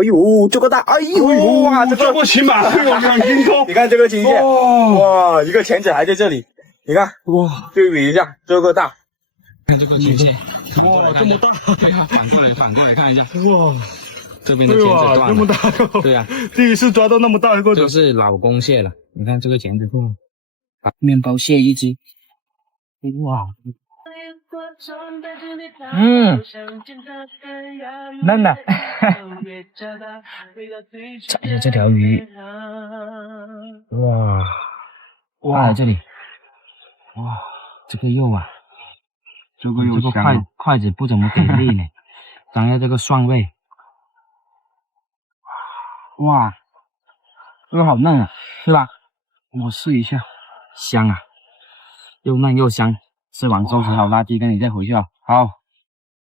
哎呦，这个大，哎呦哇，这不起码会有2斤多。你看这个金蟹，哇，一个钳子还在这里，你看，哇，对比一下，这个大，看这个金蟹，哇，这么大！对啊，反过来看一下，哇，这边的钳子断了，这么大！对啊，第一次抓到那么大的个子，这是老公蟹了。你看这个钳子破，面包蟹一只，哇，嫩的，踩着这条鱼，哇，在这里，哇，这个肉啊，这个筷子不怎么给力呢，当然这个蒜味，哇，这个好嫩啊，是吧？我试一下，香啊，又嫩又香。吃完收拾好垃圾，跟你再回去啊。好。